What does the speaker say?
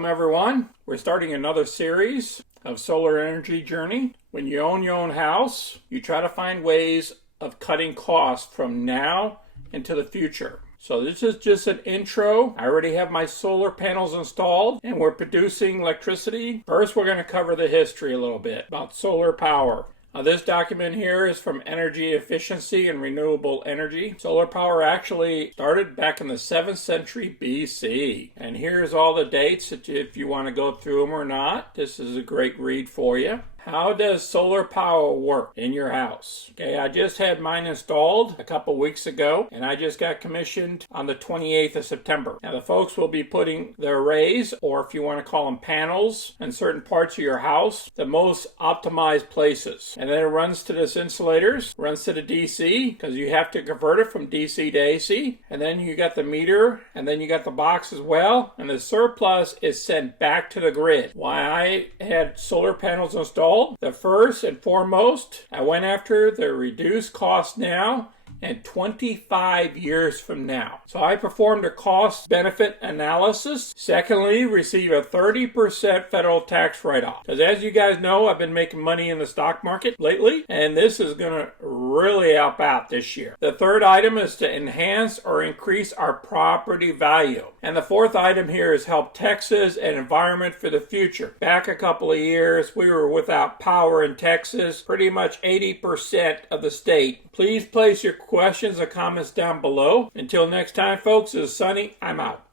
Welcome everyone. We're starting another series of Solar Energy Journey. When you own your own house, you try to find ways of cutting costs from now into the future. So this is just an intro. I already have my solar panels installed and we're producing electricity. First, we're going to cover the history a little bit about solar power. This document here is from Energy Efficiency and Renewable Energy. Solar power actually started back in the 7th century BC. And here's all the dates if you want to go through them or not. This is a great read for you. How does solar power work in your house? Okay, I just had mine installed a couple weeks ago, and I just got commissioned on the 28th of September. Now the folks will be putting the arrays, or if you want to call them panels, in certain parts of your house, the most optimized places. And then it runs to this insulators, runs to the DC, because you have to convert it from DC to AC. And then you got the meter, and then you got the box as well. And the surplus is sent back to the grid. Why I had solar panels installed, the first and foremost, I went after the reduced cost now and 25 years from now. So I performed a cost-benefit analysis. Secondly, receive a 30% federal tax write-off. Because as you guys know, I've been making money in the stock market lately, and this is going to really help out this year. The third item is to enhance or increase our property value. And the fourth item here is help Texas and environment for the future. Back a couple of years, we were without power in Texas, pretty much 80% of the state. Please place your questions or comments down below. Until next time, folks, this is Sonny. I'm out.